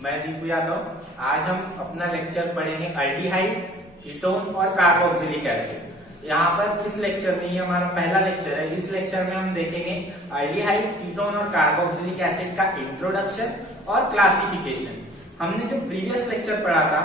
मैं दीपू यादव। आज हम अपना लेक्चर पढ़ेंगे अल्डिहाइड, कीटोन और कार्बोक्सिलिक एसिड। यहाँ पर इस लेक्चर में, ये हमारा पहला लेक्चर है। इस लेक्चर में हम देखेंगे अल्डिहाइड, कीटोन और कार्बोक्सिलिक एसिड का इंट्रोडक्शन और क्लासिफिकेशन। हमने जो प्रीवियस लेक्चर पढ़ा था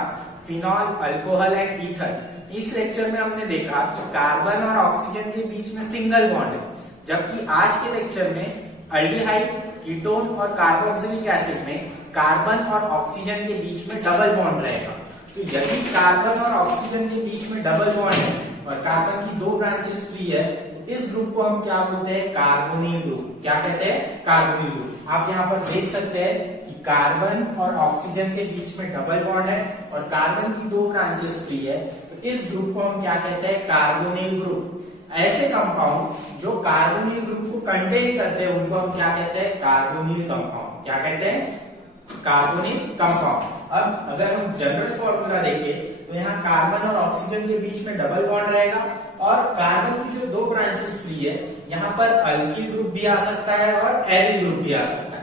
फिनॉल, अल्कोहल एंड ईथर, इस लेक्चर में हमने देखा कि कार्बन और ऑक्सीजन के बीच में सिंगल बॉन्ड है, जबकि आज के लेक्चर में अल्डिहाइड, कीटोन और कार्बोक्सिलिक एसिड में कार्बन और ऑक्सीजन के बीच में डबल बॉन्ड रहेगा। तो यदि कार्बन और ऑक्सीजन के बीच में डबल बॉन्ड है और कार्बन की 2 ब्रांचेस फ्री है, इस ग्रुप को हम क्या बोलते हैं? Carbonyl group. क्या कहते हैं? Carbonyl group. आप यहाँ पर देख सकते हैं कि कार्बन और ऑक्सीजन के बीच में डबल बॉन्ड है और कार्बन की 2 ब्रांचेस फ्री है, तो इस ग्रुप को हम क्या कहते हैं? Carbonyl group. ऐसे कंपाउंड जो कार्बोनिल ग्रुप को कंटेन करते हैं उनको हम क्या कहते हैं? Carbonyl compound. क्या कहते हैं? Carbonyl compound. अब अगर हम जनरल फॉर्मूला देखें तो यहाँ कार्बन और ऑक्सीजन के बीच में डबल बॉन्ड रहेगा और कार्बन की जो 2 ब्रांचेस फ्री है, यहाँ पर अल्किल ग्रुप भी आ सकता है और एरिल ग्रुप भी आ सकता है।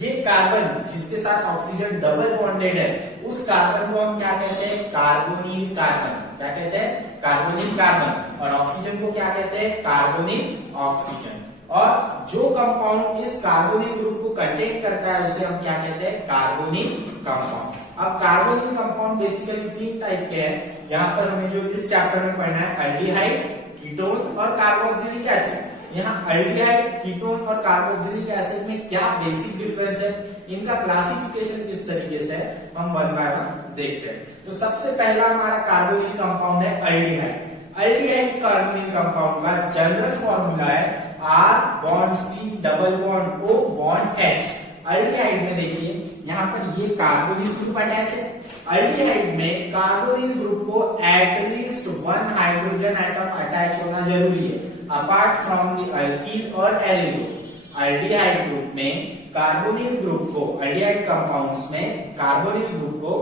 ये कार्बन जिसके साथ ऑक्सीजन डबल बॉन्डेड है, उस कार्बन को हम क्या कहते हैं? Carbonyl carbon. क्या कहते हैं? Carbonyl carbon. और ऑक्सीजन को क्या कहते हैं? Carbonyl oxygen. और जो कंपाउंड इस कार्बोनिल ग्रुप को कंटेन करता है उसे हम क्या कहते हैं? Carbonyl compound. अब कार्बोनिल कंपाउंड बेसिकली 3 टाइप के हैं। यहाँ पर हमें जो इस चैप्टर में पढ़ना है अल्डिहाइड, कीटोन और कार्बोक्सिलिक एसिड। यहाँ अल्डिहाइड, कीटोन और कार्बोक्सिलिक एसिड में क्या बेसिक डिफरेंस है, इनका क्लासिफिकेशन किस तरीके से है, हम वन बाय वन देखते हैं। तो सबसे पहला हमारा कार्बोनिल कंपाउंड है अल्डिहाइड। अल्डिहाइड कार्बोनिल कंपाउंड का जनरल फॉर्मूला है R bond C double bond O bond H। Aldehyde में देखिए यहाँ पर ये कार्बोनिल ग्रुप अटैच है। अल्डिहाइड में कार्बोनिल ग्रुप को एटलीस्ट 1 हाइड्रोजन एटम अटैच होना जरूरी है, अपार्ट फ्रॉम द अल्कील और एरिल ग्रुप। अल्डिहाइड ग्रुप में कार्बोनिल ग्रुप को, अल्डिहाइड कंपाउंड्स में कार्बोनिल ग्रुप को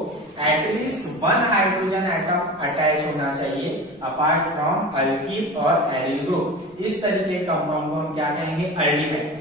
एटलीस्ट 1 हाइड्रोजन एटम अटैच होना चाहिए, अपार्ट फ्रॉम अल्कील और एरिल ग्रुप। इस तरीके के कंपाउंड को हम क्या कहेंगे? अल्डिहाइड।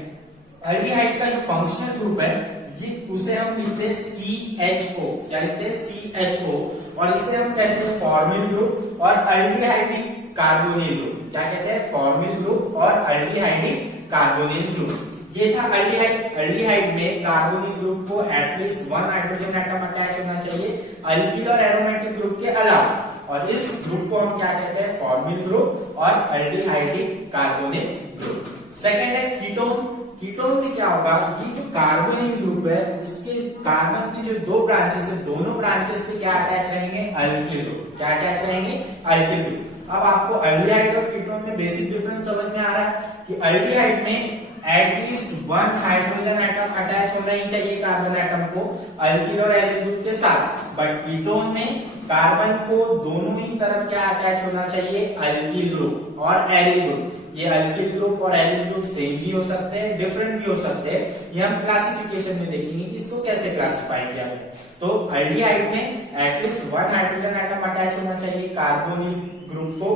अल्डिहाइड का जो फंक्शनल ग्रुप है ये, उसे हम लिखते हैं CHO। क्या लिखते हैं? CHO। और इसे हम कहते हैं फॉर्मिल ग्रुप और अल्डिहाइडिक कार्बोनिल ग्रुप। क्या कहते हैं? फॉर्मिल ग्रुप और अल्डिहाइडिक कार्बोनिल ग्रुप। ये था अल्डिहाइड। अल्डिहाइड में कार्बोनिल ग्रुप को एटलीस्ट 1 हाइड्रोजन एटम अटैच होना चाहिए, अल्कील और एरोमेटिक ग्रुप के अलावा। और इस ग्रुप को हम क्या कहते हैं? फॉर्मिल ग्रुप और अल्डिहाइडिक कार्बोनिल ग्रुप। सेकंड है कीटोन। कीटोन में क्या होगा? ये जो कार्बोनिल ग्रुप है उसके कार्बन की जो 2 ब्रांचेस है, दोनों ब्रांचेस पे क्या अटैच रहेंगे? Alkyl group. क्या अटैच रहेंगे? Alkyl group. अब आपको अल्डिहाइड और कीटोन में बेसिक डिफरेंस समझ में आ रहा है कि अल्डिहाइड में एटलीस्ट 1 हाइड्रोजन एटम अटैच होना ही चाहिए कार्बन एटम को अल्किल और एरिल ग्रुप के साथ। बट कीटोन में कार्बन को दोनों ही तरफ क्या अटैच होना चाहिए? अल्किल ग्रुप और एरिल ग्रुप। ये अल्किल ग्रुप और एरिल ग्रुप सेम भी हो सकते हैं, डिफरेंट भी हो सकते हैं। ये हम क्लासिफिकेशन में देखेंगे इसको कैसे क्लासिफाई किया है। तो अल्डिहाइड में एटलीस्ट 1 हाइड्रोजन एटम अटैच होना चाहिए कार्बोनिल ग्रुप को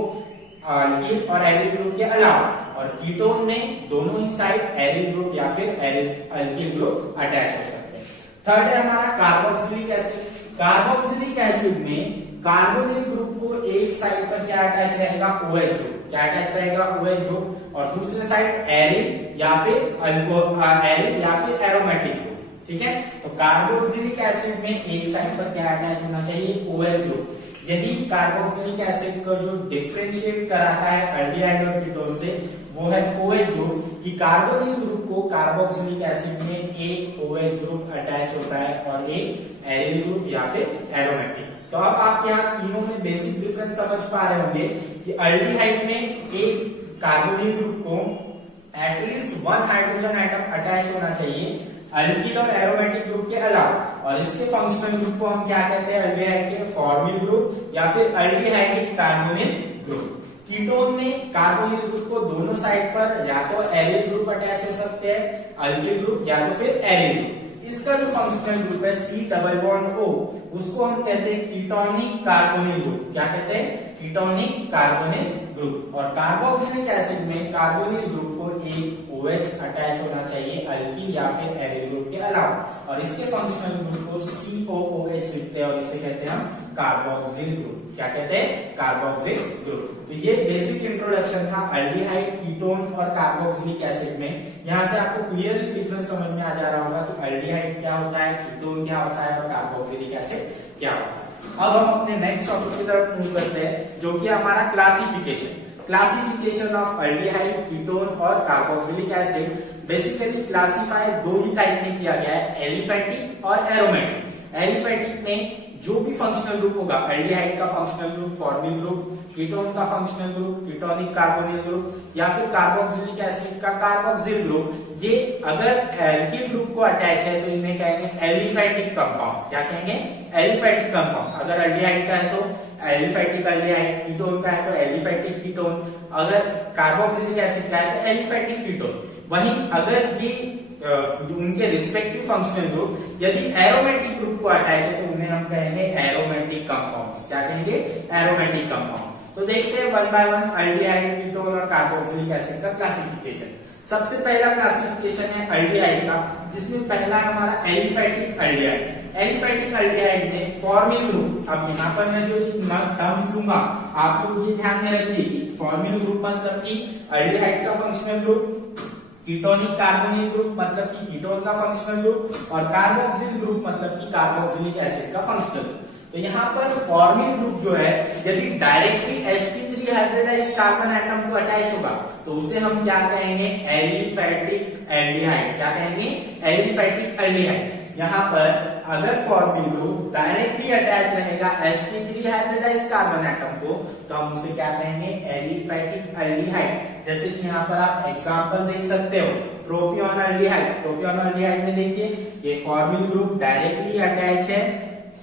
अल्किल और एरिल ग्रुप के अलावा। और कीटोन में दोनों ही साइड एरिल ग्रुप या फिर अल्किल ग्रुप अटैच हो सकते हैं। थर्ड है हमारा कार्बोक्सिलिक एसिड। कार्बोक्सिलिक एसिड में कार्बोनिल ग्रुप को एक साइड पर क्या अटैच रहेगा? OH group. क्या अटैच रहेगा? OH group. और दूसरे साइड एरिल या फिर एरिल या फिर एरोमेटिक ग्रुप। ठीक है, तो कार्बोक्सिलिक एसिड में एक साइड पर क्या अटैच होना चाहिए? OH group. यदि कार्बोक्सिलिक एसिड को जो डिफरेंशिएट कराता है अल्डिहाइड और कीटोन से, वो है OH ग्रुप। कि कार्बोनिल ग्रुप को कार्बोक्सिलिक एसिड में एक OH ग्रुप अटैच होता है और एक एरिल ग्रुप या फिर एरोमेटिक। तो अब आप यहाँ तीनों में बेसिक डिफरेंस समझ पा रहे होंगे कि अल्डिहाइड में एक कार्बोनिल ग्रुप को एटलीस्ट 1 हाइड्रोजन एटम अटैच होना चाहिए अल्कील और एरोमेटिक ग्रुप के अलावा। और इसके फंक्शनल ग्रुप को हम क्या कहते हैं? अल्डिहाइड के फॉर्मिल ग्रुप या फिर अल्डिहाइडिक कार्बोनिल ग्रुप। कीटोन में कार्बोनिल ग्रुप को दोनों साइड पर या तो एरिल ग्रुप अटैच हो सकते हैं, अल्किल ग्रुप या तो फिर एरिल ग्रुप। इसका जो फंक्शनल ग्रुप है C डबल बॉन्ड O, उसको हम कहते हैं कीटोनिक कार्बोनिल ग्रुप। क्या कहते हैं? Ketonic carbonyl group. और कार्बोक्सिलिक एसिड में कार्बोनिल ग्रुप को एक OH अटैच होना चाहिए अल्किल या फिर एरिल ग्रुप के अलाउ, और इसके फंक्शनल ग्रुप को COOH लिखते हैं और इसे कहते हैं हम कार्बोक्सिल ग्रुप। क्या कहते हैं? Carboxyl group. तो ये बेसिक इंट्रोडक्शन था अल्डिहाइड, कीटोन और कार्बोक्सिलिक एसिड में। यहाँ से आपको क्लियरली डिफरेंस समझ में आ जा रहा होगा कि अल्डिहाइड क्या होता है, कीटोन क्या होता है और कार्बोक्सिलिक एसिड क्या होता है। अब हम अपने नेक्स्ट टॉपिक की तरफ मूव करते हैं, जो कि हमारा क्लासिफिकेशन ऑफ अल्डिहाइड, कीटोन और कार्बोक्सिलिक एसिड। बेसिकली क्लासिफाई दो ही टाइप में किया गया है, एलिफेटिक और एरोमेटिक। एलिफेटिक में जो भी फंक्शनल ग्रुप होगा, अल्डिहाइड का functional group formal group, ketone का functional group ketonic carbonyl group, या फिर कार्बोक्सिलिक एसिड का कार्बोक्सिल ग्रुप, ये अगर एल्किल ग्रुप को अटैच है तो इन्हें कहेंगे एलिफेटिक कंपाउंड। क्या कहेंगे? Aliphatic compound. अगर अल्डिहाइड का है तो एलिफेटिक अल्डिहाइड, कीटोन का है तो एलिफेटिक कीटोन, अगर कार्बोक्सिलिक एसिड का है तो एलिफेटिक कीटोन। वहीं अगर ये उनके रिस्पेक्टिव फंक्शनल ग्रुप यदि एरोमेटिक ग्रुप को अटैच है तो उन्हें हम कहेंगे एरोमेटिक कंपाउंड्स। क्या कहेंगे? Aromatic compound. तो देखते हैं one by one aldehyde, ketone और कार्बोक्सिलिक एसिड का क्लासिफिकेशन। सबसे पहला क्लासिफिकेशन है अल्डिहाइड का, जिसमें पहला है हमारा एलिफेटिक अल्डिहाइड। एलिफेटिक अल्डिहाइड में फॉर्मिल ग्रुप, अब यहाँ पर मैं जो टर्म्स लूंगा आप लोग ये ध्यान में रखिए कि फॉर्मिल ग्रुप मतलब कि अल्डिहाइड का functional group, ketonic carbonyl group मतलब कि कीटोन का फंक्शनल ग्रुप, और कार्बोक्सिल ग्रुप मतलब कि कार्बोक्सिलिक एसिड का फंक्शनल ग्रुप। तो यहाँ पर फॉर्मिल ग्रुप जो है यदि directly sp3 hybridised carbon atom को अटैच होगा तो उसे हम क्या कहेंगे? Aliphatic aldehyde. क्या कहेंगे? Aliphatic aldehyde. यहाँ पर अगर फॉर्मिल ग्रुप डायरेक्टली अटैच रहेगा sp3 हाइब्रिडाइज्ड कार्बन एटम को तो हम उसे क्या कहेंगे? Aliphatic aldehyde. जैसे कि यहाँ पर आप एग्जांपल देख सकते हो, प्रोपियोन एल्डिहाइड। प्रोपियोन एल्डिहाइड में देखिए ये फॉर्मिल ग्रुप डायरेक्टली अटैच है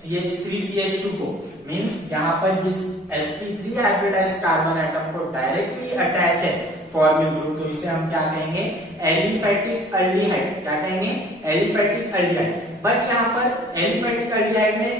CH3CH2 को, मींस यहाँ पर जिस sp3 हाइब्रिडाइज्ड कार्बन एटम को डायरेक्टली अटैच है फॉर्मिल ग्रुप, तो इसे हम क्या कहेंगे? Aliphatic aldehyde. क्या कहेंगे? Aliphatic aldehyde. बट यहाँ पर एलिफेटिक एल्डिहाइड में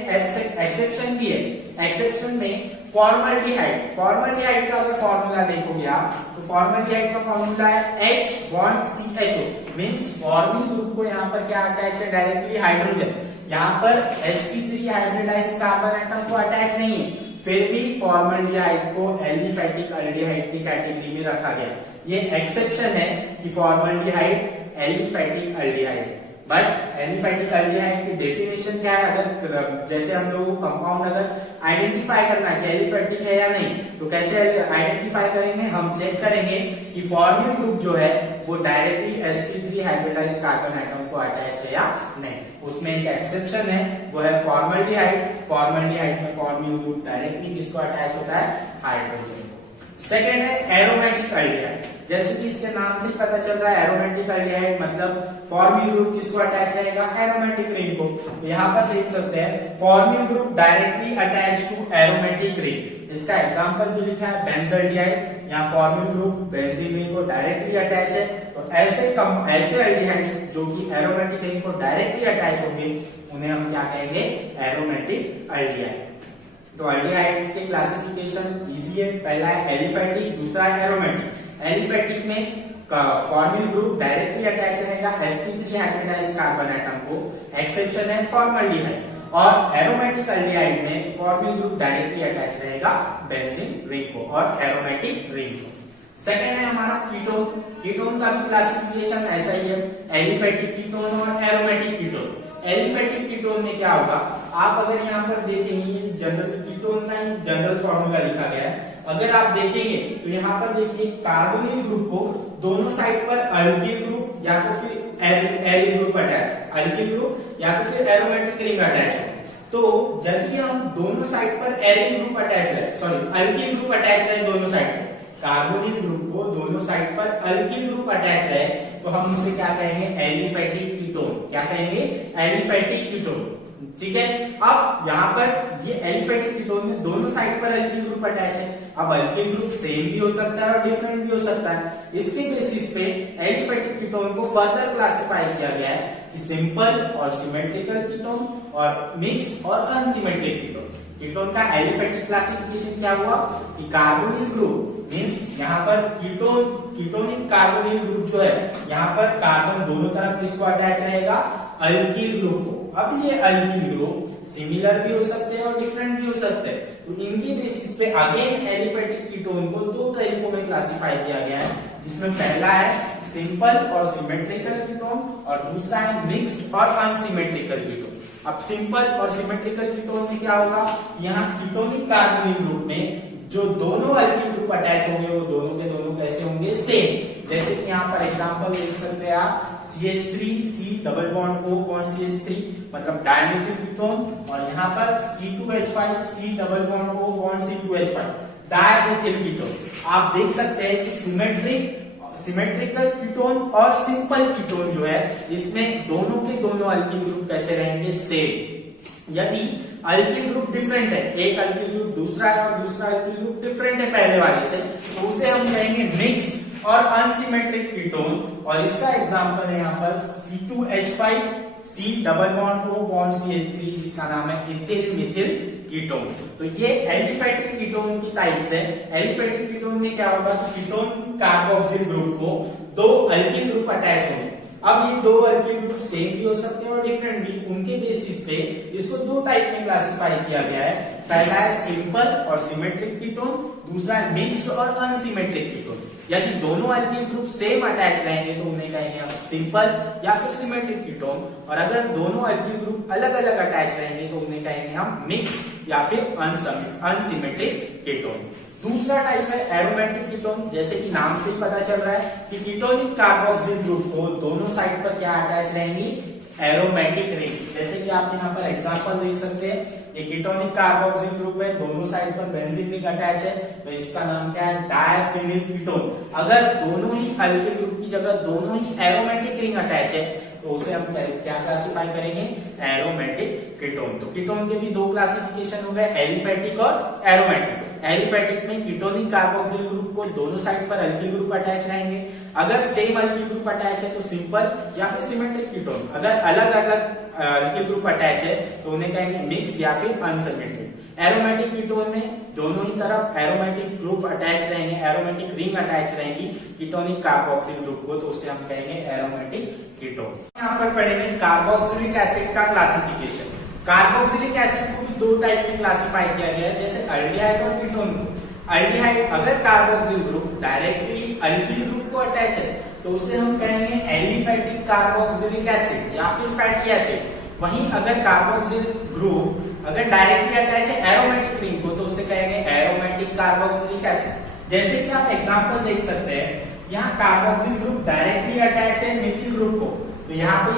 एक्सेप्शन भी है। एक्सेप्शन में फॉर्मल्डिहाइड। फॉर्मल्डिहाइड का अगर फॉर्मूला देखोगे आप तो फॉर्मल्डिहाइड का फॉर्मूला है H bond CHO, means formal group को यहाँ पर क्या अटैच है? Directly hydrogen. यहाँ पर sp3 हाइब्रिडाइज्ड कार्बन एटम को अटैच नहीं है, फिर भी फॉर्मल्डिहाइड को एलिफेटिक एल्डिहाइड की कैटेगरी में रखा गया। ये एक्सेप्शन है कि formaldehyde aliphatic aldehyde. But aliphatic aldehyde की डेफिनेशन क्या है? अगर जैसे हम लोग कंपाउंड अगर आइडेंटिफाई करना है कि एलिफेटिक है या नहीं, तो कैसे आइडेंटिफाई करेंगे? हम चेक करेंगे कि फॉर्मिल ग्रुप जो है वो directly sp3 hybridised carbon atom को अटैच है या नहीं। उसमें एक एक्सेप्शन है, वो है फॉर्मल्डिहाइड। फॉर्मल्डिहाइड में फॉर्मिल ग्रुप डायरेक्टली किसको अटैच होता है? हाइड्रोजन को। सेकेंड है एरोमेटिक एल्डिहाइड। जैसे कि इसके नाम से ही पता चल रहा है, एरोमेटिक एल्डिहाइड मतलब फॉर्मिल ग्रुप किसको अटैच रहेगा? एरोमेटिक रिंग को। तो यहाँ पर देख सकते हैं formyl group directly attach to aromatic ring. इसका एग्जांपल जो लिखा है बेंजल्डिहाइड, यहाँ फॉर्मिल ग्रुप बेंजीन रिंग को डायरेक्टली अटैच है। तो ऐसे एल्डिहाइड्स जो कि एरोमेटिक रिंग को डायरेक्टली अटैच होंगे उन्हें हम क्या कहेंगे? Aromatic aldehyde. तो एल्डिहाइड्स के क्लासिफिकेशन इजी है, पहला है एलिफेटिक, दूसरा है एरोमेटिक। एलिफेटिक में फॉर्मिल ग्रुप डायरेक्टली अटैच रहेगा sp3 हाइब्रिडाइज्ड कार्बन एटम को, एक्सेप्शन है फॉर्मल्डिहाइड। और एरोमेटिक एल्डिहाइड में फॉर्मिल ग्रुप डायरेक्टली अटैच रहेगा बेंजीन रिंग को और एरोमेटिक रिंग को। सेकेंड है हमारा कीटोन। कीटोन का भी क्लासिफिकेशन ऐसा ही है, एलिफेटिक कीटोन और एरोमेटिक कीटोन। एलिफेटिक कीटोन में क्या होगा? आप अगर यहाँ पर देखेंगे जनरल कीटोन का जनरल फॉर्मूला लिखा गया है। अगर आप देखेंगे तो यहाँ पर देखिए कार्बोनिल ग्रुप को दोनों साइड पर अल्किल ग्रुप या तो फिर aryl group attach, alkyl group या तो फिर एरोमेटिक रिंग अटैच है। तो यदि हम दोनों साइड पर एरिल ग्रुप अटैच है, अल्किल ग्रुप अटैच है दोनों साइड पर, कार्बोनिल ग्रुप को दोनों साइड पर अल्किल ग्रुप अटैच है तो हम उसे क्या कहेंगे? Aliphatic ketone. क्या कहेंगे? Aliphatic ketone. ठीक है। अब यहाँ पर ये एलिफेटिक कीटोन में दोनों साइड पर अल्किल ग्रुप अटैच है। अब अल्किल ग्रुप सेम भी हो सकता है और डिफरेंट भी हो सकता है। इसके बेसिस पे एलिफेटिक कीटोन को फर्दर क्लासिफाई किया गया है कि सिंपल और सिमेट्रिकल कीटोन और मिक्स और अनसिमेट्रिक कीटोन। कीटोन का एलिफेटिक क्लासिफिकेशन क्या हुआ कि कार्बोनिल ग्रुप मींस यहाँ पर कीटोनिक कार्बोनिल ग्रुप जो है यहाँ पर कार्बन दोनों तरफ किसको अटैच रहेगा? अल्किल ग्रुप को। अब ये अल्किल ग्रुप सिमिलर भी हो सकते हैं और डिफरेंट भी हो सकते हैं, तो इनके बेसिस पे अगेन एलिफेटिक कीटोन को दो तरीकों में क्लासिफाई किया गया है, जिसमें पहला है सिंपल और सिमेट्रिकल कीटोन और दूसरा है मिक्स्ड और अनसिमेट्रिकल कीटोन। अब सिंपल और सिमेट्रिकल कीटोन में क्या होगा, यहाँ कीटोनिक कार्बोनिल ग्रुप में जो दोनों अल्किल ग्रुप अटैच होंगे वो दोनों के दोनों कैसे होंगे, सेम। जैसे कि यहाँ पर एग्जांपल देख सकते हैं आप, CH3C double bond O bond CH3 मतलब डायमेथिल कीटोन, और यहाँ पर C2H5 C double bond O bond C2H5 dimethyl ketone. आप देख सकते हैं कि सिमेट्रिकल कीटोन और सिंपल कीटोन जो है इसमें दोनों के दोनों अल्किल ग्रुप कैसे रहेंगे, सेम। यदि अल्किल ग्रुप डिफरेंट है, एक अल्किल ग्रुप दूसरा है और दूसरा अल्किल ग्रुप डिफरेंट है पहले वाले से, तो उसे हम कहेंगे मिक्स्ड और अनसिमेट्रिक कीटोन। और इसका एग्जांपल है यहाँ पर C2H5 C double bond O bond CH3 जिसका नाम है इथिल मिथिल कीटोन। तो ये एलिफेटिक कीटोन की टाइप्स है। एलिफेटिक कीटोन में क्या होगा कि कीटोन कार्बोक्सिल ग्रुप को दो अल्किल ग्रुप अटैच होंगे। अब ये दो अल्किल ग्रुप सेम भी हो सकते हैं और डिफरेंट भी, उनके बेसिस पे इसको दो टाइप में क्लासिफाई किया गया है। पहला है सिंपल और सिमेट्रिक कीटोन, दूसरा है मिक्स्ड और अनसिमेट्रिक कीटोन। यदि दोनों अल्किल ग्रुप सेम अटैच रहेंगे तो उन्हें कहेंगे हम सिंपल या फिर सिमेट्रिक कीटोन, और अगर दोनों अल्किल ग्रुप अलग अलग अटैच रहेंगे तो उन्हें कहेंगे हम मिक्स या फिर अनसिमेट्रिक कीटोन। दूसरा टाइप है एरोमेटिक कीटोन। जैसे कि नाम से ही पता चल रहा है कि कीटोनिक कार्बोक्सिल ग्रुप को दोनों साइड पर क्या अटैच रहेंगी, एरोमेटिक रिंग। जैसे कि आप यहाँ पर एग्जांपल देख सकते हैं, ये कीटोनिक कार्बोक्सिल ग्रुप है, दोनों साइड पर बेंजीन रिंग अटैच है, तो इसका नाम क्या है, डायफिनिल कीटोन। अगर दोनों ही अल्किल ग्रुप की जगह दोनों ही एरोमेटिक रिंग अटैच है तो उसे हम क्या क्लासिफाई करेंगे, एरोमेटिक कीटोन। तो कीटोन के भी दो क्लासिफिकेशन हो गए, एलिफेटिक और एरोमेटिक। एलिफेटिक में कीटोनिक कार्बोक्सिल ग्रुप को दोनों साइड पर अल्किल ग्रुप अटैच रहेंगे। अगर सेम अल्किल ग्रुप अटैच है तो सिंपल या फिर सिमेट्रिक कीटोन। अगर अलग अलग अल्किल ग्रुप अटैच है तो उन्हें कहेंगे मिक्स या फिर अनसिमेट्रिक। एरोमेटिक कीटोन में दोनों ही तरफ एरोमेटिक ग्रुप अटैच रहेंगे, एरोमेटिक रिंग अटैच रहेंगी कीटोनिक कार्बोक्सिल ग्रुप को, तो उसे हम कहेंगे एरोमेटिक कीटोन। यहाँ पर पढ़ेंगे कार्बोक्सिलिक एसिड का क्लासिफिकेशन। कार्बोक्सिलिक एसिड को भी दो टाइप में क्लासिफाई किया गया है, जैसे अल्डिहाइड और कीटोन। अल्डिहाइड अगर carboxyl group directly alkyl group को अटैच है तो उसे हम कहेंगे एलिफेटिक कार्बोक्सिलिक एसिड या फिर फैटी एसिड। वहीं अगर कार्बोक्सिल ग्रुप अगर डायरेक्टली अटैच है एरोमेटिक रिंग को तो उसे कहेंगे एरोमेटिक कार्बोक्सिलिक एसिड। जैसे कि आप एग्जांपल देख सकते हैं, यहाँ कार्बोक्सिल ग्रुप डायरेक्टली अटैच है मिथिल ग्रुप को, तो यहाँ पे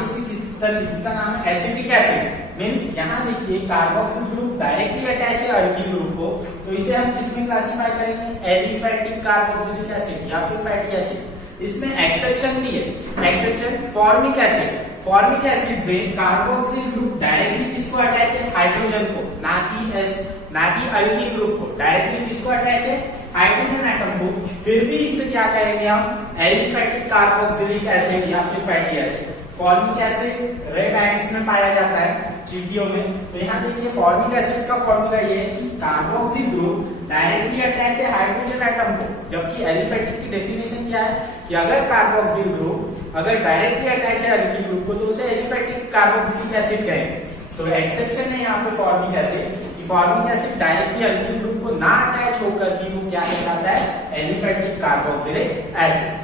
इसका नाम है एसिटिक एसिड। मींस यहाँ देखिए कार्बोक्सिल ग्रुप डायरेक्टली अटैच है अल्किल ग्रुप को, तो इसे हम किसमें क्लासिफाई करेंगे, एलिफेटिक कार्बोक्सिलिक एसिड या फिर फैटी एसिड। इसमें एक्सेप्शन भी है, exception formic acid. Formic acid में कार्बोक्सिल ग्रुप डायरेक्टली किसको अटैच है, हाइड्रोजन को, ना कि अल्किल ग्रुप को। डायरेक्टली किसको अटैच है, हाइड्रोजन एटम को। फिर भी इसे क्या कहेंगे हम, एलिफेटिक कार्बोक्सिलिक एसिड या फिर fatty acid. Formic acid red ions में पाया जाता है चींटियों में, तो यहाँ देखिए फॉर्मिक एसिड का फॉर्मूला ये है कि कार्बोक्सिल ग्रुप डायरेक्टली अटैच है हाइड्रोजन एटम को, जबकि एलिफेटिक की डेफिनेशन क्या है कि अगर कार्बोक्सिल ग्रुप अगर डायरेक्टली अटैच है अल्किल ग्रुप को तो उसे एलिफेटिक कार्बोक्सिलिक एसिड कहेंगे। तो एक्सेप्शन है यहाँ पे formic acid, formic acid directly alkyl group को ना अटैच होकर भी वो क्या कहलाता है, एलिफेटिक कार्बोक्सिलिक एसिड।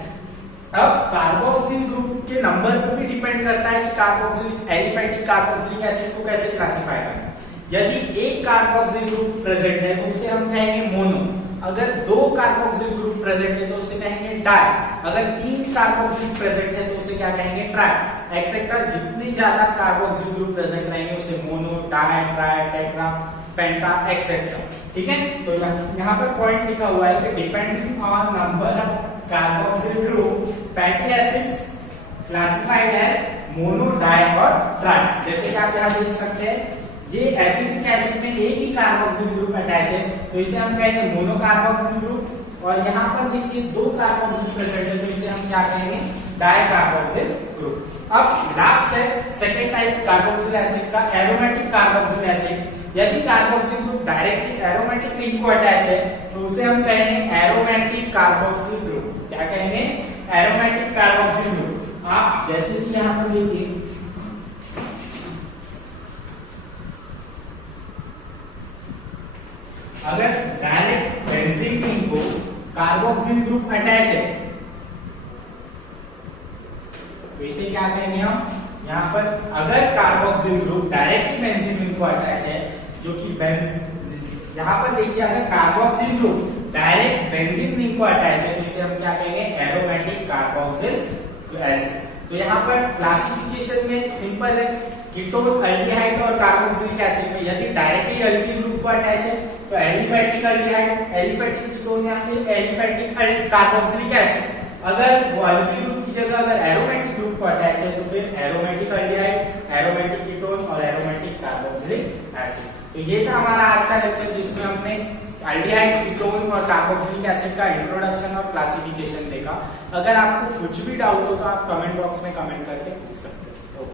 अब कार्बोक्सिल ग्रुप के नंबर पर भी डिपेंड करता है कि कार्बोक्सिलिक एलिफेटिक कार्बोक्सिलिक एसिड को कैसे क्लासिफाई करना है। यदि एक कार्बोक्सिल ग्रुप प्रेजेंट है तो उसे हम कहेंगे मोनो। अगर दो कार्बोक्सिल ग्रुप प्रेजेंट है तो उसे कहेंगे डाई। अगर तीन कार्बोक्सिल प्रेजेंट है तो उसे क्या कहेंगे, ट्राई। एक्सेट्रा जितने ज्यादा कार्बोक्सिल ग्रुप प्रेजेंट रहेंगे उसे मोनो, डाई, ट्राई, टेट्रा, पेंटा एक्सेट्रा। ठीक है, तो यहाँ पर पॉइंट लिखा हुआ है कि depending on number of carboxyl group fatty acids classified as mono, di और ट्राई। जैसे कि आप यहाँ देख सकते हैं, ये एसिडिक एसिड में एक ही कार्बोक्सिल ग्रुप अटैच है तो इसे हम कहेंगे मोनो कार्बोक्सिल ग्रुप, और यहाँ पर देखिए दो कार्बोक्सिल प्रेजेंट है तो इसे हम क्या कहेंगे, डाई कार्बोक्सिल ग्रुप। अब लास्ट है सेकेंड टाइप कार्बोक्सिल एसिड का, एरोमेटिक कार्बोक्सिल एसिड। यदि carboxyl group directly aromatic ring को अटैच है तो उसे हम कहेंगे एरोमेटिक कार्बोक्सिल ग्रुप। क्या कहेंगे, एरोमेटिक कार्बोक्सिल ग्रुप। आप जैसे कि यहाँ पर देखिए अगर डायरेक्ट बेंजीन रिंग को कार्बोक्सिल ग्रुप अटैच है, तो इसे क्या कहेंगे हम, यहाँ पर अगर carboxyl group direct benzene ring को अटैच है, जो कि यहाँ पर देखिए अगर carboxyl group direct benzene ring को अटैच है, जिसे हम क्या कहेंगे, एरोमेटिक कार्बोक्सिल एसिड। तो यहाँ पर क्लासिफिकेशन में सिंपल है, कीटोन, अल्डिहाइड और कार्बोक्सिलिक एसिड में यदि डायरेक्टली अल्किल ग्रुप को अटैच है तो एलिफैटिक अल्डिहाइड, एलिफैटिक कीटोन या फिर एलिफैटिक कार्बोक्सिलिक एसिड। अगर वो अल्किल ग्रुप की जगह अगर एरोमेटिक ग्रुप को अटैच है तो फिर एरोमेटिक अल्डिहाइड, एरोमेटिक कीटोन और एरोमेटिक कार्बोक्सिलिक एसिड। तो ये था हमारा आज का लेक्चर, जिसमें हमने एल्डिहाइड, कीटोन और कार्बोक्सिलिक एसिड का इंट्रोडक्शन और क्लासिफिकेशन देखा। अगर आपको कुछ भी डाउट हो तो आप कमेंट बॉक्स में कमेंट करके पूछ सकते हैं।